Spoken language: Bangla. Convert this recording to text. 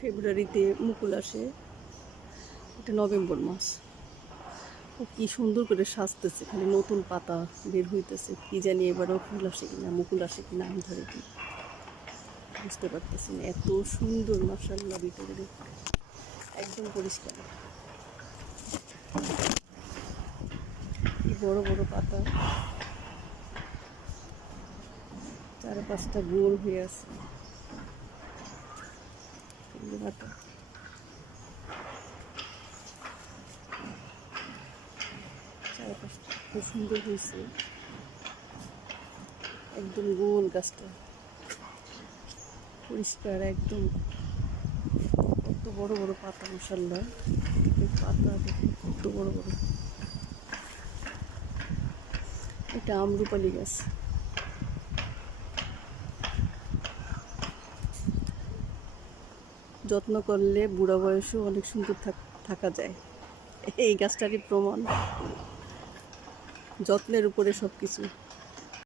ফেব্রুয়ারিতে মুকুল আসে, এটা নভেম্বর মাস। ও কি সুন্দর করে সাজতেছে, খালি নতুন পাতা বের হইতেছে। কি জানি এবারও ফুল আসে কিনা, মুকুল আসে কিনা আম ধরে কি বুঝতে পারতেছি না। এত সুন্দর মাশাআল্লাহ, ভিতরে একদম পরিষ্কার, কি বড় বড় পাতা, চারপাশটা গোল হয়ে আছে পাতা। চারপাশটা খুব সুন্দর হয়েছে, একদম গোল, গাছটা পরিষ্কার একদম। কত বড় বড় পাতা মাশাআল্লাহ, পাতা দেখুন কত বড় বড়। এটা আমরুপালি গাছ। যত্ন করলে বুড়া বয়সেও অনেক সুন্দর থাকা যায়, এই গাছটারই প্রমাণ। যত্নের উপরে সব কিছু।